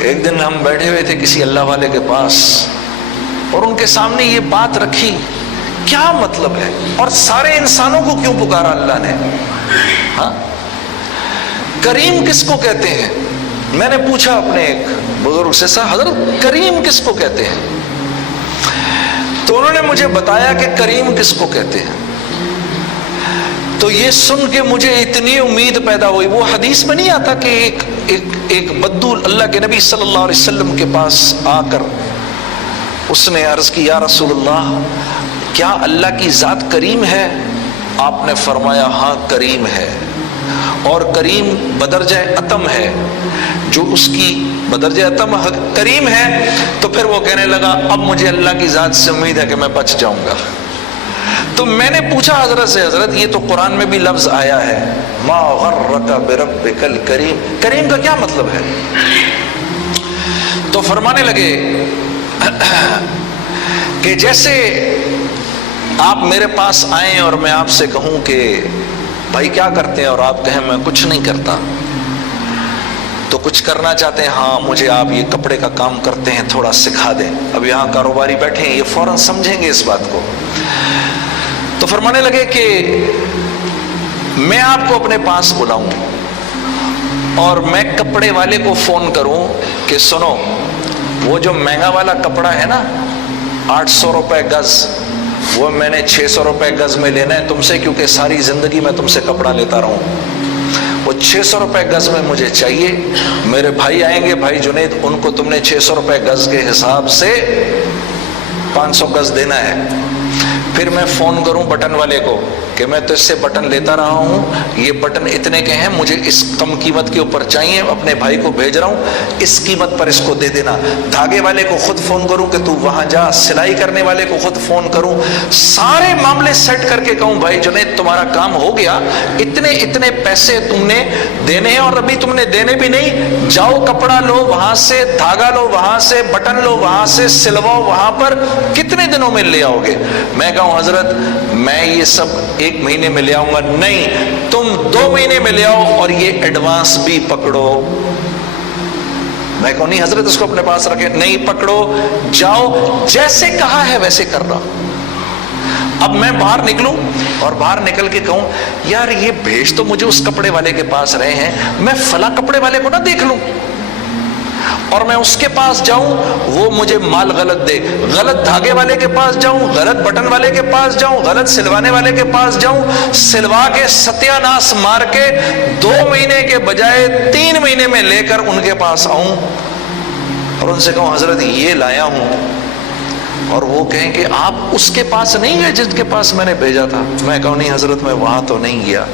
ایک دن ہم بیٹھے ہوئے تھے کسی اللہ والے کے پاس اور ان کے سامنے یہ بات رکھی، کیا مطلب ہے اور سارے انسانوں کو کیوں پکارا اللہ نے؟ ہاں، کریم کس کو کہتے ہیں؟ میں نے پوچھا اپنے ایک بزرگ سے، صاحب حضرت کریم کس کو کہتے ہیں؟ تو انہوں نے مجھے بتایا کہ کریم کس کو کہتے ہیں۔ تو یہ سن کے مجھے اتنی امید پیدا ہوئی، وہ حدیث میں نہیں آتا کہ ایک بدو اللہ کے نبی صلی اللہ علیہ وسلم کے پاس آ کر اس نے عرض کی، یا رسول اللہ کیا اللہ کی ذات کریم ہے؟ آپ نے فرمایا ہاں کریم ہے، اور کریم بدرجہ اتم ہے، جو اس کی بدرجہ اتم کریم ہے۔ تو پھر وہ کہنے لگا اب مجھے اللہ کی ذات سے امید ہے کہ میں بچ جاؤں گا۔ تو میں نے پوچھا حضرت سے، حضرت یہ تو قرآن میں بھی لفظ آیا ہے، ما غرک بربک الکریم، کریم کا کیا مطلب ہے؟ تو فرمانے لگے کہ جیسے آپ میرے پاس آئیں اور میں آپ سے کہوں کہ بھائی کیا کرتے ہیں، اور آپ کہیں میں کچھ نہیں کرتا، تو کچھ کرنا چاہتے ہیں، ہاں مجھے آپ یہ کپڑے کا کام کرتے ہیں تھوڑا سکھا دیں۔ اب یہاں کاروباری بیٹھے ہیں، یہ فوراً سمجھیں گے اس بات کو۔ تو فرمانے لگے کہ میں آپ کو اپنے پاس بلاؤں اور میں کپڑے والے کو فون کروں کہ سنو وہ جو مہنگا والا کپڑا ہے نا 800 روپے گز، وہ میں نے 600 روپے گز میں لینا ہے تم سے، کیونکہ ساری زندگی میں تم سے کپڑا لیتا رہوں۔ وہ 600 روپے گز میں مجھے چاہیے، میرے بھائی آئیں گے بھائی جنید، ان کو تم نے 600 روپے گز کے حساب سے 500 گز دینا ہے۔ پھر میں فون کروں بٹن والے کو کہ میں تو اس سے بٹن لیتا رہا ہوں، یہ بٹن اتنے کے ہیں، مجھے اس کم قیمت کے اوپر چاہیے، اپنے بھائی کو بھیج رہا ہوں، اس قیمت پر اس کو دے دینا۔ دھاگے والے کو خود فون کروں کہ تو وہاں جا، سلائی کرنے والے کو خود فون کروں، سارے معاملے سیٹ کر کے کہوں بھائی جنید تمہارا کام ہو گیا، اتنے اتنے پیسے تم نے دینے ہیں، اور ابھی تم نے دینے بھی نہیں، جاؤ کپڑا لو وہاں سے، دھاگا لو وہاں سے، بٹن لو وہاں سے، سلواؤ وہاں پر، کتنے دنوں میں لے آؤ گے؟ میں کہوں حضرت میں یہ سب 1 مہینے میں لے آؤں گا، نہیں تم 2 مہینے میں لے آؤ اور یہ ایڈوانس بھی پکڑو۔ میں کہوں نہیں حضرت اس کو اپنے پاس رکھے، نہیں پکڑو، جاؤ جیسے کہا ہے ویسے کرنا۔ اب میں باہر نکلوں اور باہر نکل کے کہوں یار یہ بھیج تو مجھے اس کپڑے والے کے پاس رہے ہیں، میں فلاں کپڑے والے کو نہ دیکھ لوں اور میں اس کے پاس جاؤں وہ مجھے مال غلط دے، غلط دھاگے والے کے پاس جاؤں، غلط بٹن والے کے پاس جاؤں، غلط سلوانے والے کے پاس جاؤں، سلوا کے ستیہ ناس مار کے 2 مہینے کے بجائے 3 مہینے میں لے کر ان کے پاس آؤں اور ان سے کہوں حضرت یہ لایا ہوں، اور وہ کہیں کہ آپ اس کے پاس نہیں گئے جس کے پاس میں نے بھیجا تھا؟ میں کہوں نہیں حضرت میں وہاں تو نہیں گیا۔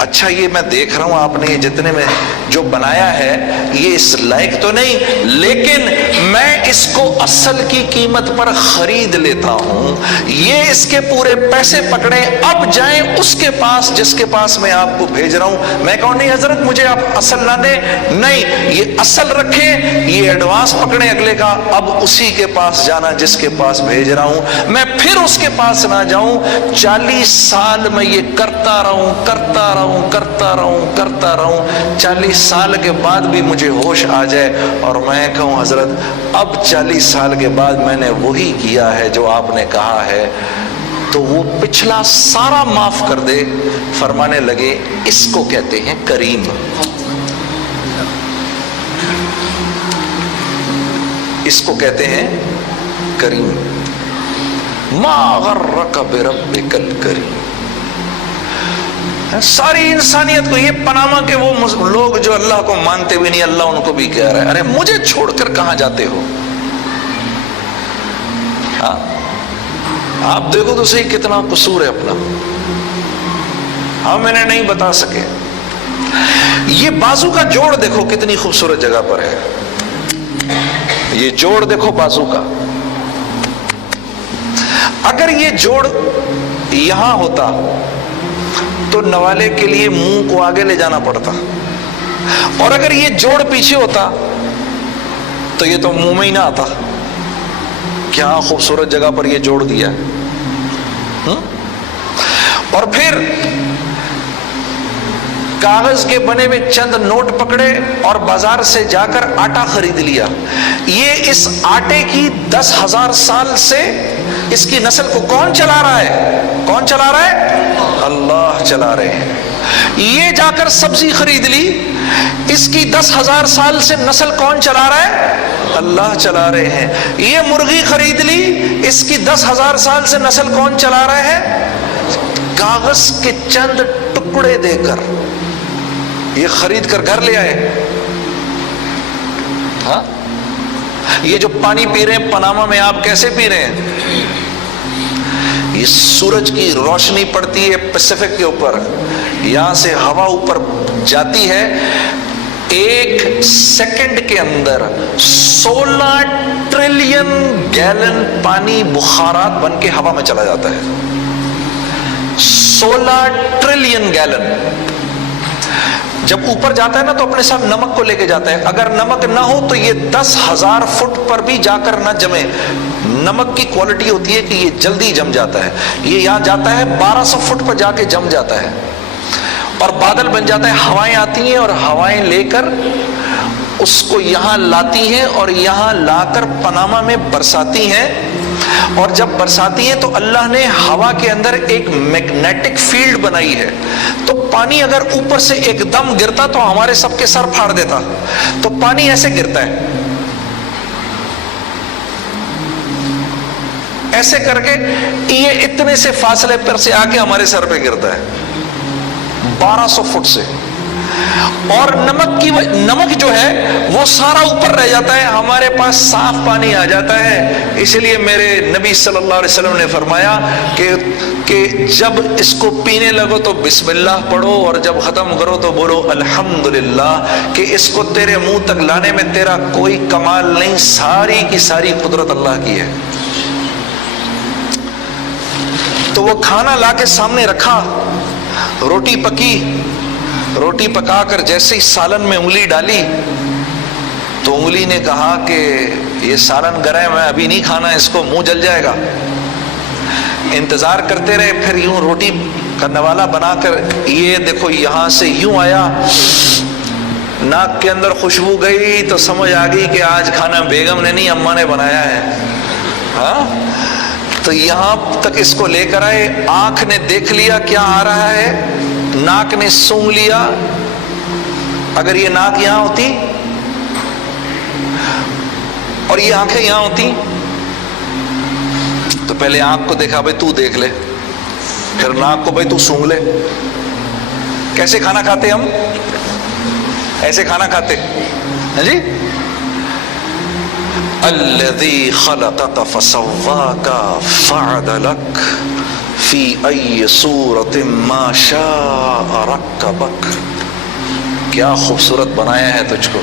اچھا یہ میں دیکھ رہا ہوں آپ نے جتنے میں جو بنایا ہے یہ اس لائق تو نہیں، لیکن میں اس کو اصل کی قیمت پر خرید لیتا ہوں، یہ اس کے پورے پیسے پکڑے، اب جائیں اس کے پاس جس کے پاس میں آپ کو بھیج رہا ہوں۔ میں کہوں نہیں حضرت مجھے آپ اصل نہ دیں، نہیں یہ اصل رکھیں، یہ ایڈوانس پکڑیں اگلے کا، اب اسی کے پاس جانا جس کے پاس بھیج رہا ہوں، میں پھر اس کے پاس نہ جاؤں۔ 40 سال میں یہ کرتا رہوں کرتا رہوں کرتا رہوں کرتا رہوں، 40 سال کے بعد بھی مجھے ہوش آ جائے اور میں کہوں حضرت اب 40 سال کے بعد میں نے وہی کیا ہے جو آپ نے کہا ہے، تو وہ پچھلا سارا معاف کر دے۔ فرمانے لگے اس کو کہتے ہیں کریم، اس کو کہتے ہیں کریم۔ ما غرک بربک الکریم، ساری انسانیت کو یہ پناما کہ وہ لوگ جو اللہ کو مانتے بھی نہیں، اللہ ان کو بھی کہہ رہا ہے ارے مجھے چھوڑ کر کہاں جاتے ہو؟ ہاں آپ دیکھو تو صحیح کتنا قصور ہے اپنا، ہم انہیں نہیں بتا سکے۔ یہ بازو کا جوڑ دیکھو کتنی خوبصورت جگہ پر ہے، یہ جوڑ دیکھو بازو کا، اگر یہ جوڑ یہاں ہوتا تو نوالے کے لیے منہ کو آگے لے جانا پڑتا، اور اگر یہ جوڑ پیچھے ہوتا تو یہ تو منہ میں ہی نہ آتا۔ کیا خوبصورت جگہ پر یہ جوڑ دیا ہے۔ اور پھر کاغذ کے بنے ہوئے چند نوٹ پکڑے اور بازار سے جا کر آٹا خرید لیا. یہ اس آٹے کی 10,000 سال سے اس کی نسل کو کون چلا رہا ہے؟ کون چلا رہا ہے؟ اللہ چلا رہے ہیں. یہ جا کر سبزی خرید لی، اس کی 10,000 سال سے نسل کون چلا رہا ہے؟ اللہ چلا رہے ہیں. یہ مرغی خرید لی، اس کی 10,000 سال سے نسل کون چلا رہا ہے؟ کاغذ کے چند ٹکڑے دے کر یہ خرید کر گھر لے آئے. ہاں، یہ جو پانی پی رہے ہیں پاناما میں، آپ کیسے پی رہے ہیں؟ یہ سورج کی روشنی پڑتی ہے پیسفک کے اوپر، یہاں سے ہوا اوپر جاتی ہے، 1 سیکنڈ کے اندر 16 ٹریلین گیلن پانی بخارات بن کے ہوا میں چلا جاتا ہے. 16 ٹریلین گیلن. جب اوپر جاتا ہے نا تو اپنے ساتھ نمک کو لے کے جاتا ہے. اگر نمک نہ ہو تو یہ 10,000 فٹ پر بھی جا کر نہ جمے. نمک کی کوالٹی ہوتی ہے کہ یہ جلدی جم جاتا ہے. یہ یہاں جاتا ہے 1200 فٹ پر جا کے جم جاتا ہے اور بادل بن جاتا ہے. ہوائیں آتی ہیں اور ہوائیں لے کر اس کو یہاں لاتی ہیں اور یہاں لا کر پاناما میں برساتی ہیں. اور جب برساتی ہیں تو اللہ نے ہوا کے اندر ایک میگنیٹک فیلڈ بنائی ہے. تو پانی اگر اوپر سے ایک دم گرتا تو ہمارے سب کے سر پھاڑ دیتا. تو پانی ایسے گرتا ہے، ایسے کر کے یہ اتنے سے فاصلے پر سے آ کے ہمارے سر پہ گرتا ہے 1200 فٹ سے. اور نمک جو ہے وہ سارا اوپر رہ جاتا ہے، ہمارے پاس صاف پانی آ جاتا ہے. اس لیے میرے نبی صلی اللہ علیہ وسلم نے فرمایا کہ جب اس کو پینے لگو تو بسم اللہ پڑھو اور جب ختم کرو تو بولو الحمدللہ، کہ اس کو تیرے منہ تک لانے میں تیرا کوئی کمال نہیں، ساری کی ساری قدرت اللہ کی ہے. تو وہ کھانا لا کے سامنے رکھا، روٹی پکی، روٹی پکا کر جیسے ہی سالن میں انگلی ڈالی تو انگلی نے کہا کہ یہ سالن گرم ہے، میں ابھی نہیں کھانا، اس کو منہ جل جائے گا. انتظار کرتے رہے، پھر یوں روٹی کا نوالا بنا کر یہ دیکھو یہاں سے یوں آیا، ناک کے اندر خوشبو گئی تو سمجھ آ گئی کہ آج کھانا بیگم نے نہیں اماں نے بنایا ہے. ہاں، تو یہاں تک اس کو لے کر آئے. آنکھ نے دیکھ لیا کیا آ رہا ہے، ناک نے سونگھ لیا. اگر یہ ناک یہاں ہوتی اور یہ آنکھیں یہاں ہوتی تو پہلے آنکھ کو دیکھا بھائی تو دیکھ لے، پھر ناک کو بھائی تو سونگھ لے. کیسے کھانا کھاتے ہم؟ ایسے کھانا کھاتے ہیں جی. الذی خلقک فسواک فعدلک فی ای صورت ما شاء رکبک. کیا خوبصورت بنایا ہے تجھ کو،